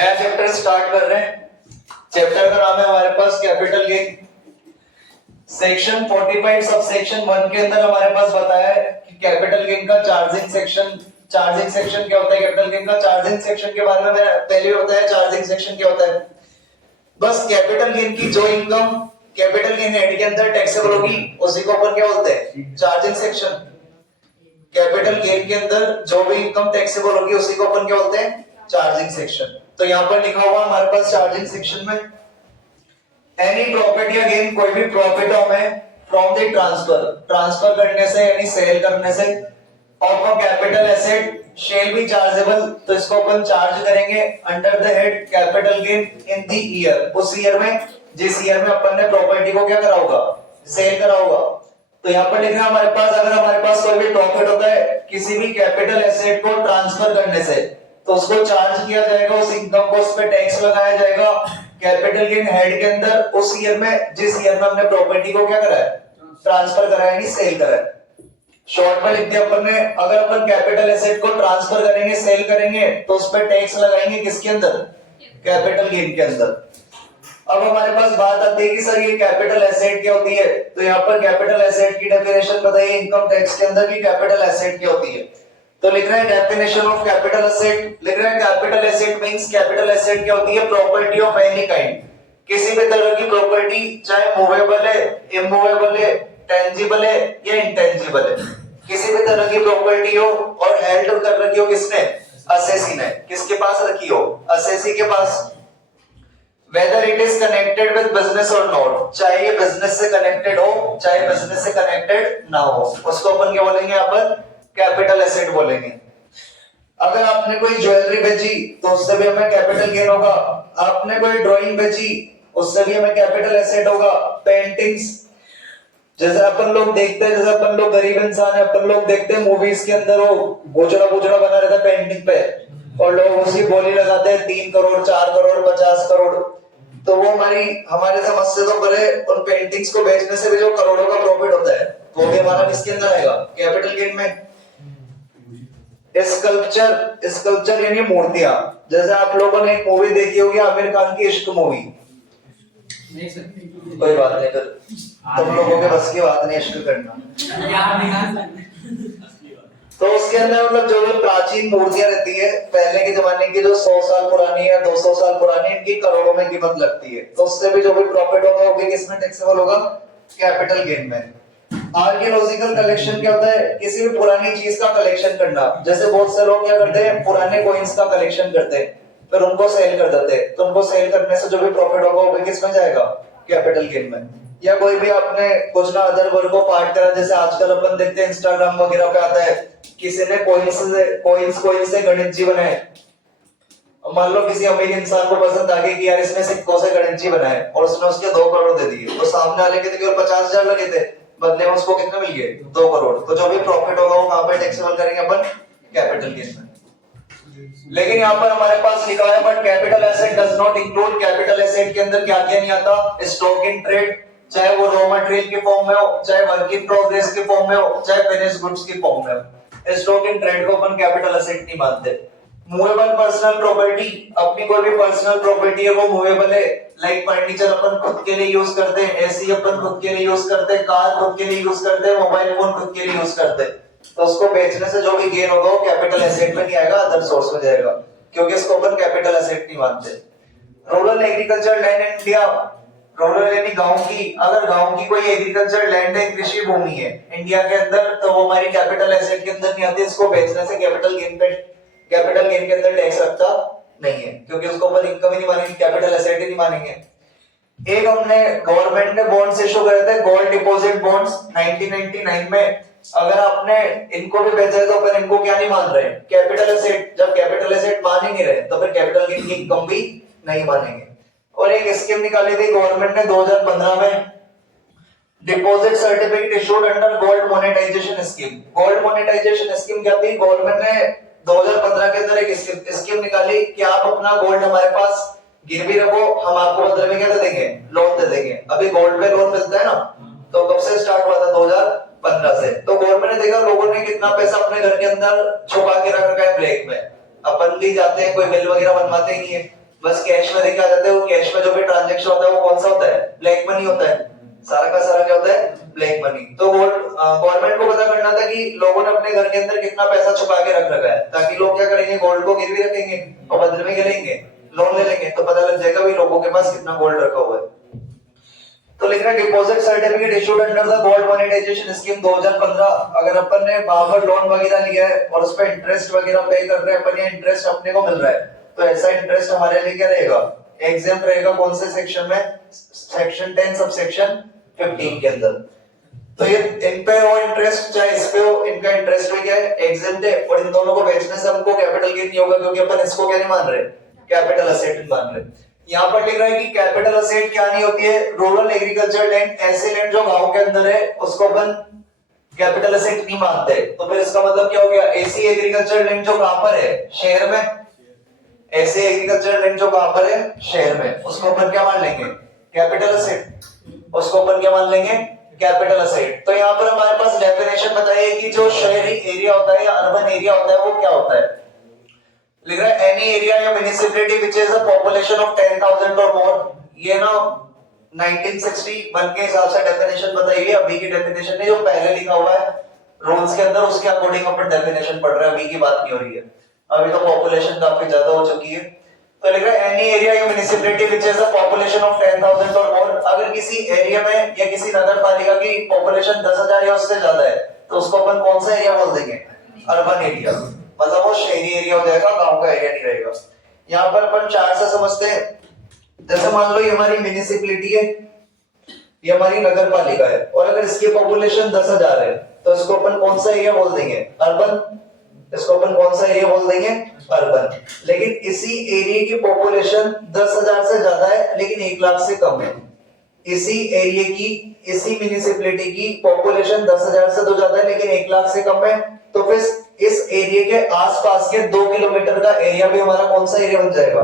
नया chapter start कर रहे हैं। चैप्टर का नाम है हमारे पास capital gain. Section 45 sub section 1 के अंदर हमारे पास बताया है कि कैपिटल गेन का चार्जिंग सेक्शन क्या होता है। कैपिटल गेन का चार्जिंग सेक्शन के बारे में मैंने पहले बताया। चार्जिंग सेक्शन क्या होता है, बस कैपिटल गेन की जो इनकम कैपिटल गेन हेड के अंदर टैक्सेबल होगी उसी को अपन क्या बोलते हैं, चार्जिंग सेक्शन। कैपिटल गेन के अंदर जो भी इनकम टैक्सेबल होगी उसी को अपन क्या बोलते हैं, चार्जिंग सेक्शन। तो यहां पर लिखा हुआ हमारे पास चार्जिंग सेक्शन में एनी प्रॉफिट या गेन, कोई भी प्रॉफिट हो हमें फ्रॉम द ट्रांसफर करने से यानी सेल करने से of a capital asset shall be chargeable, तो इसको अपन चार्ज करेंगे under the head capital gain in the year, उस ईयर में जिस ईयर में अपन ने प्रॉपर्टी को क्या करा होगा, सेल करा होगा। तो यहाँ पर लिखा है हमारे पास अगर हमारे पास कोई भी प्रॉफिट होता है किसी भी कैपिटल एसेट को ट्रांसफर करने से तो उसको चार्ज किया जाएगा, उस इनकम को उस पे टैक्स लगाया जाएगा कैपिटल गेन हेड के अंदर उस ईयर में जिस ईयर में हमने प्रॉपर्टी को क्या करा है, ट्रांसफर करा है यानी सेल करा है। शॉर्ट में लिख दिया अपन ने, अगर अपन कैपिटल एसेट को ट्रांसफर करेंगे सेल करेंगे तो उस पर टैक्स लगाएंगे किसके अंदर, कैपिटल गेन के अंदर। अब हमारे पास बात आती है कि सर ये कैपिटल एसेट क्या होती है, तो यहाँ पर कैपिटल एसेट की डेफिनेशन बताइए इनकम टैक्स के अंदर की कैपिटल एसेट क्या होती है। तो लिख रहे हैं डेफिनेशन ऑफ कैपिटल एसेट, लिख रहे हैं capital asset means capital asset क्या होती है, प्रॉपर्टी ऑफ एनी काइंड, किसी भी तरह की प्रॉपर्टी चाहे मूवेबल है, इमूवेबल है, टेंजिबल है या इंटेंजिबल है, किसी भी तरह की प्रॉपर्टी हो और हेल्ड कर रखी हो किसने, असेसी ने, किसके पास रखी हो, असेसी के पास। Whether it is connected with business और नॉट, चाहे ये बिजनेस से कनेक्टेड हो चाहे बिजनेस से कनेक्टेड ना हो, उसको अपन क्या बोलेंगे यहाँ पर, कैपिटल एसेट बोलेंगे। अगर आपने कोई ज्वेलरी बेची तो उससे भी हमें कैपिटल गेन होगा, आपने कोई ड्राइंग बेची उससे भी हमें कैपिटल एसेट होगा। पेंटिंग्स जैसे अपन लोग देखते हैं, जैसे अपन लोग गरीब इंसान है, अपन लोग देखते हैं मूवीज के अंदर वो बोचड़ा बोचड़ा बना रहता है पेंटिंग पे और लोग उसकी बोली लगाते हैं 3 करोड़ 4 करोड़ 50 करोड़, तो वो हमारे समझ से तो बड़े उन पेंटिंग्स को बेचने से भी जो करोड़ों का प्रॉफिट होता है वो भी हमारा किसके अंदर आएगा, कैपिटल गेन में। स्कल्पचर यानी मूर्तियां, जैसे आप लोगों ने एक मूवी देखी होगी आमिर खान की इश्क मूवी, कोई बात नहीं, कर तुम लोगों के बस की बात नहीं इश्क करना। तो उसके अंदर मतलब जो भी प्राचीन मूर्तियां रहती है पहले के जमाने की जो 100 साल पुरानी या 200 साल पुरानी, इनकी करोड़ों में कीमत लगती है, तो उससे भी जो भी प्रॉफिट होगा वो भी किसमें टैक्सेबल होगा, कैपिटल गेन में। आर्कियोलॉजिकल कलेक्शन क्या होता है, किसी भी पुरानी चीज का कलेक्शन करना, जैसे बहुत से लोग क्या करते हैं पुराने कॉइंस का कलेक्शन करते हैं फिर उनको सेल कर देते हैं, तो उनको सेल करने से जो भी प्रॉफिट होगा वो भी किसमें जाएगा, कैपिटल गेन में। या कोई भी आपने कुछ ना अदर वर्क को पार्ट करा, जैसे आजकल अपन देखते हैं इंस्टाग्राम वगैरह पे आता है किसी ने कोइंस से गणेश जी बनाए, मान लो किसी अमीर इंसान को पसंद आ गई कि यार इसने सिक्कों से गणेश जी बनाए और उसने उसके 2 करोड़ दे दिए, तो सामने वाले के तो केवल 50,000 लगे थे, बदले में उसको कितने मिल गए, 2 करोड़। तो जो भी प्रॉफिट होगा वो कहां पे टैक्सेबल करेंगे अपन, कैपिटल गेन में। लेकिन यहाँ पर हमारे पास लिखा है but capital asset does not include, capital asset के अंदर क्या क्या नहीं आता, स्टॉक इन ट्रेड, चाहे वो रॉ मटेरियल के फॉर्म में हो, चाहे वर्क इन प्रोग्रेस के फॉर्म में हो, चाहे फिनिश्ड गुड्स के फॉर्म में हो, स्टॉक इन ट्रेड को अपन कैपिटल एसेट नहीं मानते। मूवेबल पर्सनल प्रॉपर्टी, अपनी कोई भी पर्सनल प्रॉपर्टी है वो मूवेबल है, लाइक फर्नीचर अपन खुद के लिए यूज करते हैं, एसी अपन खुद के लिए यूज करते हैं, कार खुद के लिए यूज करते हैं, मोबाइल फोन खुद के लिए यूज करते हैं, तो उसको बेचने से जो भी गेन होगा वो कैपिटल एसेट में नहीं आएगा, अदर सोर्स में जाएगा, क्योंकि इसको अपन कैपिटल एसेट नहीं मानते। Rural agriculture land in India, rural यानी गांव की, अगर गांव की कोई एग्रीकल्चर लैंड है, कृषि भूमि है इंडिया के अंदर, तो वो हमारी कैपिटल एसेट के अंदर नहीं आती, इसको बेचने से कैपिटल गेन के अंदर टैक्स लगता नहीं है, क्योंकि उसको अपन इनकम ही नहीं मानेंगे, कैपिटल एसेट ही नहीं मानेंगे। एक हमने गवर्नमेंट ने बॉन्ड्स इशू करे थे, गोल्ड डिपॉजिट बॉन्ड्स 1999 में, अगर आपने इनको भी बेचा है तो अपन इनको क्या नहीं मान रहे, कैपिटल एसेट। जब कैपिटल एसेट मान ही नहीं रहे तो फिर कैपिटल गेन की इनकम भी नहीं मानेंगे। और एक स्कीम निकाली थी गवर्नमेंट ने 2015 में, deposit certificate issued under gold monetisation scheme. Gold monetisation scheme क्या थी, गवर्नमेंट ने 2015 के अंदर एक स्कीम निकाली कि आप अपना गोल्ड हमारे पास गिरवी रखो, हम आपको बदले में क्या दे देंगे, लोन दे देंगे। अभी गोल्ड पे लोन मिलता है ना, तो कब से स्टार्ट हुआ था, 2015 से। तो गवर्नमेंट ने देखा लोगों ने कितना पैसा अपने घर के अंदर छुपा के रख रखा है ब्लैक में, अपन भी जाते हैं कोई बिल वगैरह बनवाते ही नहीं है, बस कैश में देके आ जाते हैं। वो कैश में जो भी ट्रांजेक्शन होता है वो कौन सा होता है? ब्लैक मनी होता है। सारा का सारा क्या होता है? Black money. तो गवर्नमेंट को पता करना था कि लोगों ने अपने घर के अंदर कितना पैसा छुपा के रख रखा है, ताकि लोग क्या करेंगे, गोल्ड को गिरवी रखेंगे और बदले में क्या लेंगे, लोन ले लेंगे। तो पता लग जाएगा भी लोगों के पास कितना गोल्ड रखा हुआ है। तो लिख रहा है deposit certificate issued under the gold monetisation scheme 2015। अगर अपन ने वहां पर लोन वगैरह लिया है और उस पर इंटरेस्ट वगैरह पे कर रहे हैं अपन, या इंटरेस्ट अपने को मिल रहा है, तो ऐसा इंटरेस्ट हमारे लिए क्या रहेगा? एग्जाम्प्ट रहेगा। कौन से सेक्शन में? सेक्शन 10 सब सेक्शन 15 के अंदर। तो ये इन पे हो इंटरेस्ट, चाहे इस पे हो, इनका इंटरेस्ट भी क्या है? एग्जाम्प्ट है। और इन दोनों को बेचने से हमको कैपिटल गेन नहीं होगा, क्योंकि अपन इसको क्या नहीं मान रहे? कैपिटल असेट मान रहे। यहाँ पर लिख रहा है कि कैपिटल असेट क्या नहीं होती है? रूरल एग्रीकल्चर लैंड, ऐसे लैंड जो गांव के अंदर है उसको अपन कैपिटल असेट नहीं मानते। तो फिर इसका मतलब क्या हो गया? ऐसी एग्रीकल्चर लैंड जो कहां पर है? शहर में। ऐसे एग्रीकल्चर लैंड जो कहां पर है? शहर में, उसको अपन क्या मान लेंगे? Capital asset. उसको अपन क्या मान लेंगे? Capital asset. तो यहाँ पर हमारे पास डेफिनेशन बताइए कि जो शहरी एरिया होता है या अर्बन एरिया होता है वो क्या होता है। लिख रहा है एनी एरिया या municipality which is a population of 10,000 और मोर। ये ना 1961 के हिसाब से डेफिनेशन बताइए। अभी की डेफिनेशन नहीं, जो पहले लिखा हुआ है रूल्स के अंदर, उसके अकॉर्डिंग अपन डेफिनेशन पढ़ रहे हैं। अभी की बात नहीं हो रही है, अभी तो पॉपुलेशन काफी ज्यादा हो चुकी है। तो लिख रहा है एनी एरिया या municipality which is a population of 10,000 और मोर। अगर किसी एरिया में या किसी नगर पालिका की पॉपुलेशन 10,000 या उससे ज्यादा है, तो उसको अपन कौन सा एरिया बोल देंगे? Urban area. मतलब वो शहरी एरिया हो जाएगा, गांव का एरिया नहीं रहेगा। यहाँ पर अपन चार से समझते हैं। जैसे मान लो ये हमारी म्युनिसिपैलिटी है, ये हमारी नगर पालिका है, और अगर इसकी पॉपुलेशन 10,000 है, तो इसको अपन कौन सा एरिया बोल देंगे? अर्बन। इसको अपन कौन सा एरिया बोल देंगे? अर्बन। लेकिन इसी एरिया की पॉपुलेशन 10,000 से ज्यादा है लेकिन 1 लाख से कम है। इसी एरिया की, इसी म्युनिसिपैलिटी की पॉपुलेशन 10,000 से तो ज्यादा है लेकिन 1 लाख से कम है, तो फिर इस एरिया के आसपास के 2 किलोमीटर का एरिया भी हमारा कौन सा एरिया बन जाएगा?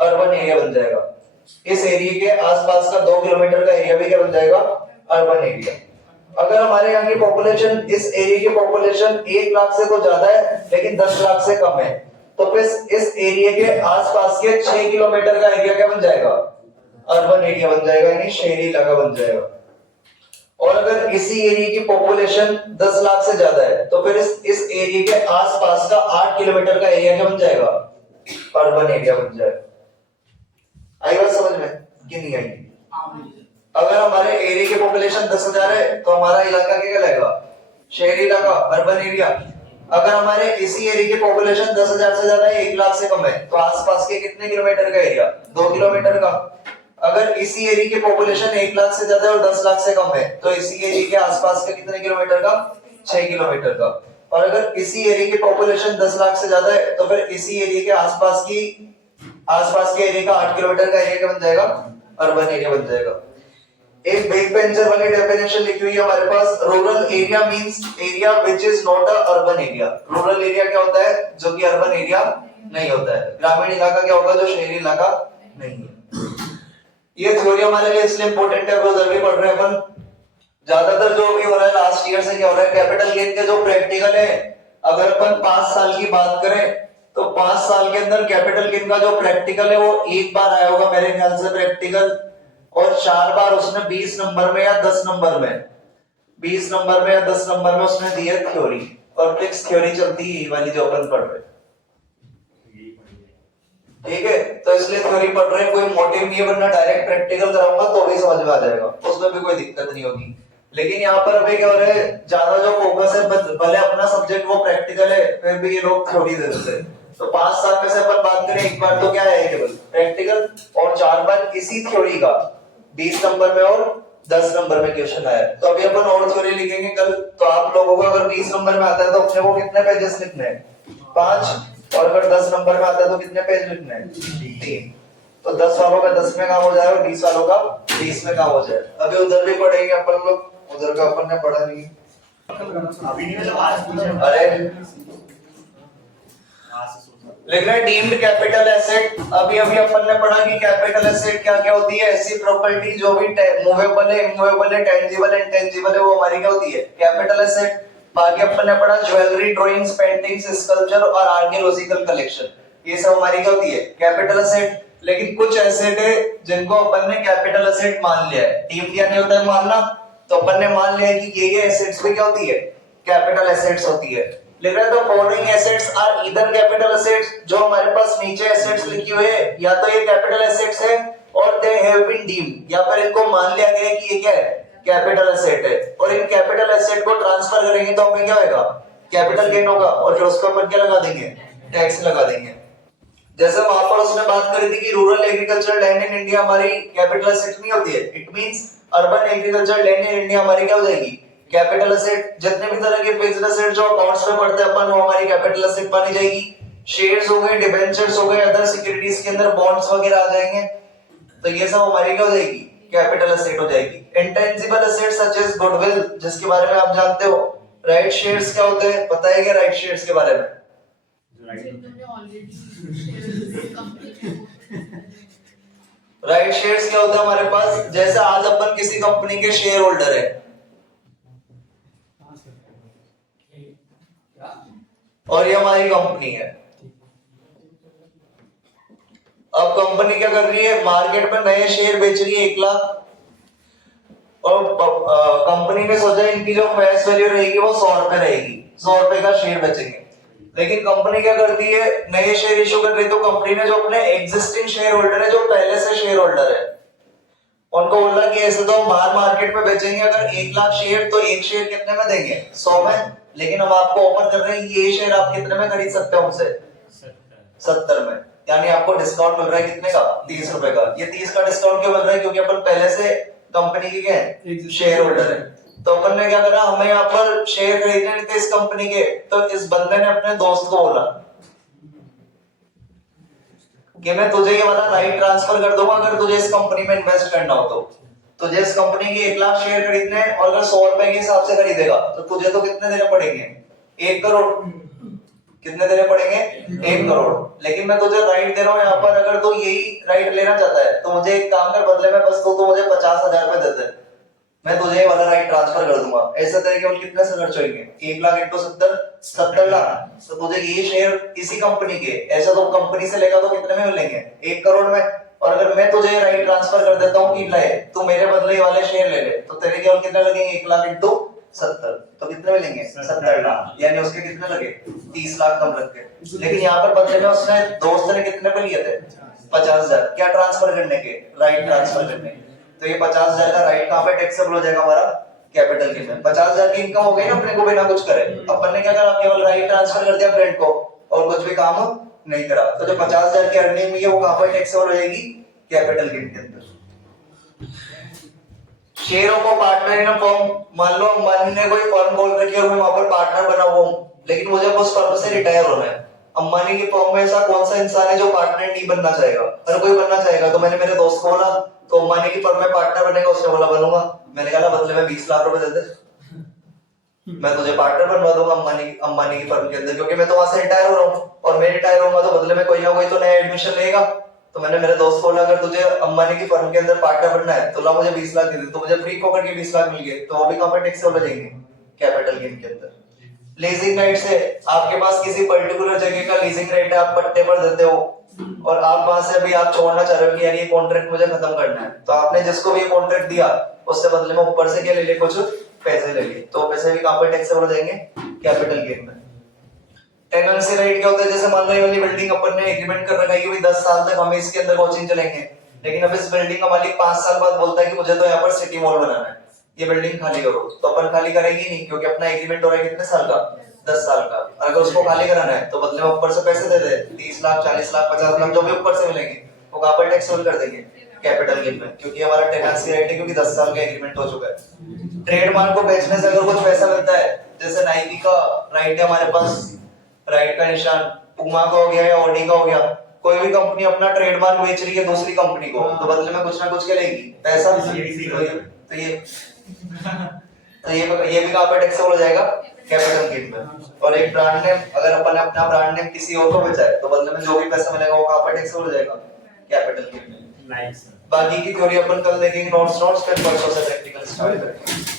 अर्बन एरिया बन जाएगा। इस एरिया के आसपास का 2 किलोमीटर का एरिया भी क्या बन जाएगा? Urban area. अगर हमारे यहाँ की पॉपुलेशन, इस एरिया की पॉपुलेशन 1 लाख से तो ज्यादा है लेकिन 10 लाख से कम है, तो फिर इस एरिया के आसपास के 6 किलोमीटर का एरिया क्या बन जाएगा? अर्बन एरिया बन जाएगा, यानी शहरी इलाका बन जाएगा। और अगर इसी एरिया की पॉपुलेशन 10 लाख से ज्यादा है, तो फिर इस एरिया के आसपास का 8 किलोमीटर का एरिया क्या बन जाएगा? अर्बन एरिया बन जाएगा। आई बात समझ में कि नहीं आई? अगर हमारे एरिया की पॉपुलेशन 10,000 है तो हमारा इलाका क्या कहलाएगा? शहरी इलाका, अर्बन एरिया। अगर हमारे इसी एरिया की पॉपुलेशन 10,000 से ज्यादा है, 1 लाख से कम है, तो आसपास के कितने किलोमीटर का एरिया? 2 किलोमीटर का। अगर इसी एरिया की पॉपुलेशन 1 लाख से ज्यादा है और 10 लाख से कम है, तो इसी एरिया के आसपास के कितने किलोमीटर का? 6 किलोमीटर का। और अगर इसी एरिया की पॉपुलेशन 10 लाख से ज्यादा है, तो फिर इसी एरिया के आसपास के एरिया का 8 किलोमीटर का एरिया क्या बन जाएगा? अर्बन एरिया बन जाएगा। एक बिग पेंसिल वाली डेफिनेशन लिखी हुई है हमारे पास। Rural area means area which is not a urban area. Rural area क्या होता है? जो कि अर्बन एरिया नहीं होता है। ग्रामीण इलाका क्या होगा? जो शहरी इलाका नहीं है। ये थ्योरी हमारे लिए इसलिए इंपॉर्टेंट है, उधर भी पढ़ रहे हैं अपन। ज्यादातर जो भी हो रहा है लास्ट ईयर से क्या हो रहा है, कैपिटल गेन के जो प्रैक्टिकल है, अगर अपन 5 साल की बात करें तो 5 साल के अंदर कैपिटल गेन का जो प्रैक्टिकल है वो एक बार आया होगा मेरे ख्याल से प्रैक्टिकल, और 4 बार उसने 20 नंबर में या 10 नंबर में, 20 नंबर में या 10 नंबर में उसने दी है थ्योरी। और फिक्स थ्योरी चलती है वाली जो अपन पढ़ रहे हैं, ठीक है। तो इसलिए थ्योरी पढ़ रहे हैं, कोई मोटिव नहीं है, वरना डायरेक्ट प्रैक्टिकल कराऊंगा तो भी समझ में आ जाएगा, उसमें भी कोई दिक्कत नहीं होगी। लेकिन यहाँ पर अभी क्या हो रहा है, ज्यादा जो फोकस है, भले अपना सब्जेक्ट वो प्रैक्टिकल है, फिर भी ये लोग थ्योरी दे देते हैं। तो 5 साल में से अपन बात करें, एक बार तो क्या है केवल प्रैक्टिकल, और 4 बार इसी थ्योरी का 20 नंबर में और 10 नंबर में क्वेश्चन आया। तो अभी अपन और थ्योरी लिखेंगे कल। तो आप लोगों को अगर 20 नंबर में आता है तो अपने को कितने पेजेस लिखने हैं? 5। और अगर 10 नंबर में आता है तो कितने पेज लिखने हैं? 3। तो 10 वालों का 10 में काम हो जाए और 20 वालों का 20 में काम हो जाए। अभी उधर भी पढ़ेंगे अपन लोग, उधर का अपन ने पढ़ा नहीं। अभी नहीं मतलब आज पूछे। अरे लिख रहा है डीम्ड कैपिटल एसेट। अभी अपन ने पढ़ा कि कैपिटल एसेट क्या क्या होती है। ऐसी प्रॉपर्टी जो भी मूवेबल है, इमूवेबल है, टेंजिबल है, इंटेंजिबल है, वो हमारी क्या होती है? Capital asset. बाकी अपन ने पढ़ा ज्वेलरी, ड्राइंग्स, पेंटिंग्स, स्कल्पचर और आर्कियोलॉजिकल कलेक्शन, ये सब हमारी क्या होती है? Capital asset. लेकिन कुछ एसेट है जिनको अपन ने कैपिटल एसेट मान लिया है। टीम दिया नहीं होता है मानना, तो अपन ने मान लिया है कि ये एसेट्स भी क्या होती है, कैपिटल एसेट्स होती है। लिख रहा है तो following assets are either capital assets, जो हमारे पास नीचे एसेट्स लिखी हुई है या तो ये कैपिटल एसेट्स है और दे हैव बीन डीम्ड, या फिर इनको मान लिया गया है कि ये क्या है, कैपिटल एसेट है। और इन कैपिटल एसेट को ट्रांसफर करेंगे तो हमें क्या होगा, कैपिटल गेन होगा, और फिर उसके ऊपर क्या लगा देंगे, टैक्स लगा देंगे। जैसे वहां पर उसने बात करी थी कि rural agriculture land in India हमारी कैपिटल एसेट नहीं होती है, it means urban agriculture land in India हमारी क्या हो जाएगी, कैपिटल एसेट। जितने भी तरह के फिक्स्ड एसेट जो अकाउंट्स में पढ़ते हैं अपन, वो हमारी कैपिटल एसेट मानी जाएगी। शेयर्स हो गए, डिबेंचर्स हो गए, अदर सिक्योरिटीज के अंदर बॉन्ड्स वगैरह आ जाएंगे, तो ये सब हमारी क्या हो जाएगी, कैपिटल एसेट हो जाएगी। Intangible asset such as goodwill, जिसके बारे में आप जानते हो। राइट शेयर्स क्या होते हैं, पता है क्या राइट शेयर्स के बारे में? राइट शेयर्स क्या होता है हमारे पास, जैसे आज अपन किसी कंपनी के शेयर होल्डर है और ये हमारी कंपनी है। अब कंपनी क्या कर रही है, मार्केट में नए शेयर बेच रही है 1 लाख, और कंपनी ने सोचा इनकी जो फेस वैल्यू रहेगी वो 100 रुपए रहेगी, 100 रुपए का शेयर बेचेंगे। लेकिन कंपनी क्या करती है, नए शेयर इशू कर रही है, तो कंपनी ने जो अपने एग्जिस्टिंग शेयर होल्डर है, जो पहले से शेयर होल्डर है, उनको बोला कि ऐसे तो हम बाहर मार्केट में बेचेंगे अगर 1 लाख शेयर, तो एक शेयर कितने में देंगे, 100 में। लेकिन हम आपको ऑफर कर रहे हैं ये शेयर आप कितने में खरीद सकते हो हमसे, 70 में। यानी आपको डिस्काउंट मिल रहा है कितने का, 30 रुपए का। ये 30 का डिस्काउंट क्यों मिल रहा है, क्योंकि अपन पहले से कंपनी के क्या है, शेयर होल्डर है। तो अपन ने क्या करा, हमें यहाँ पर शेयर खरीदने नहीं थे इस कंपनी के, तो इस बंदे ने अपने दोस्त को बोला कि मैं तुझे ये वाला राइट ट्रांसफर कर दूंगा अगर तुझे इस कंपनी में इन्वेस्ट करना हो। तो तुझे इस कंपनी के 1 लाख शेयर खरीदने हैं, और अगर 100 रुपए के हिसाब से खरीदेगा तो तुझे तो कितने देने पड़ेंगे, 1 करोड़। कितने देने पड़ेंगे, 1 करोड़। लेकिन मैं तुझे राइट दे रहा हूँ यहाँ पर, अगर तू यही राइट लेना चाहता है तो मुझे एक काम कर, बदले में बस तू तो मुझे 50,000 रुपए दे दे, मैं तुझे ये वाला राइट ट्रांसफर कर दूंगा। ऐसे तरीके में कितने से खर्च होंगे, 1 लाख इंटू 70 लाख। तो तुझे ये शेयर इसी कंपनी के, ऐसा तो कंपनी से लेगा तो कितने में मिलेंगे, 1 करोड़ में। और अगर मैं तुझे राइट ट्रांसफर कर देता हूँ कि ले तू मेरे बदले वाले शेयर ले ले, तो तेरे केवल कितने लगेंगे, 1 लाख इंटू 70, तो कितने मिलेंगे, 70 लाख। यानी उसके कितने लगे, 30 लाख कम लग गए। लेकिन यहाँ पर बदले में उसने दोस्त ने कितने पे लिए थे, 50,000। क्या ट्रांसफर करने के, राइट ट्रांसफर करने के। तो ये 50,000 का राइट कहाँ पे टैक्सेबल हो जाएगा, हमारा कैपिटल गेन में। 50,000 की इनकम हो गई ना अपने को बिना कुछ करे। अपन ने क्या करा, केवल राइट ट्रांसफर कर दिया फ्रेंड को और कुछ भी काम नहीं करा। तो जो 50,000 की अर्निंग हुई है वो कहाँ पर टैक्सेबल हो जाएगी, कैपिटल गेन के अंदर। शेयरों को पार्टनर इन फर्म, मान लो अंबानी ने कोई फर्म खोल रखी है और मैं वहां पर पार्टनर बना हुआ हूं, लेकिन मुझे उस फर्म से रिटायर होना है। अंबानी की फर्म में ऐसा कौन सा इंसान है जो पार्टनर नहीं बनना चाहेगा, हर कोई बनना चाहेगा। तो मैंने मेरे दोस्त को बोला तो अंबानी की फर्म में पार्टनर बनेगा, उसने बोला बनूंगा। मैंने कहा बदले में 20 लाख रुपए दे दे, मैं तुझे पार्टनर बनवा दूंगा अंबानी की फर्म के अंदर, क्योंकि मैं तो वहां से रिटायर हो रहा हूँ और मैं रिटायर होऊंगा तो बदले में कोई ना कोई तो नया एडमिशन लेगा। तो मैंने मेरे दोस्त को बोला अगर तुझे अंबानी की फर्म के अंदर पार्टनर बनना है तो ला मुझे 20 लाख दे दे। तो मुझे फ्री पॉकेट के 20 लाख मिल गए, तो वो भी कहां पर टैक्स हो जाएंगे, कैपिटल गेन के अंदर। लीजिंग राइट्स है, आपके पास किसी पर्टिकुलर जगह का लीजिंग राइट है, आप पट्टे पर देते हो और आप वहां से अभी आप छोड़ना चाह रहे हो कि यार ये कॉन्ट्रैक्ट मुझे खत्म करना है, तो आपने जिसको भी ये कॉन्ट्रैक्ट दिया उससे बदले में ऊपर से क्या ले लिए, कुछ पैसे ले लिए, तो पैसे भी कहां पर टैक्स हो जाएंगे, कैपिटल गेन में। टेनेंसी राइट क्या होता है, जैसे मान लो ये वाली बिल्डिंग अपन ने एग्रीमेंट कर रखा है कि भाई 10 साल तक हम इसके अंदर कोचिंग चलेंगे, लेकिन अब इस बिल्डिंग का मालिक 5 साल बाद बोलता है कि मुझे तो यहाँ पर सिटी मॉल बनाना है, ये बिल्डिंग खाली करो। तो अपन खाली करेंगे नहीं, क्योंकि अपना एग्रीमेंट हो रहा है कितने साल का, 10 साल का। अगर उसको खाली कराना है तो बदले में ऊपर से पैसे दे दे, 30 लाख 40 लाख 50 लाख जो भी ऊपर से मिलेंगे वो कहां पर टैक्स कर देंगे, कैपिटल गेन में, क्योंकि हमारा टेनेंसी राइट है, क्योंकि 10 साल का एग्रीमेंट हो चुका है। ट्रेडमार्क को बेचने से अगर कुछ पैसा मिलता है, जैसे नाइकी का राइट है हमारे पास, राइट का निशान पुमा का हो गया या ऑडी का हो गया, कोई भी कंपनी अपना ट्रेडमार्क बेच रही है दूसरी कंपनी को, तो बदले में कुछ ना कुछ क्या लेगी, पैसा। तो ये भी कहां पर टैक्स हो जाएगा, कैपिटल गेन में। और एक ब्रांड नेम, अगर अपन अपना ब्रांड नेम किसी और को बेचा है तो बदले में जो भी पैसा मिलेगा वो कहां पर टैक्स हो जाएगा, कैपिटल गेन में। बाकी की थ्योरी अपन कल देखेंगे, नोट्स फिर परसों से प्रैक्टिकल स्टार्ट करेंगे।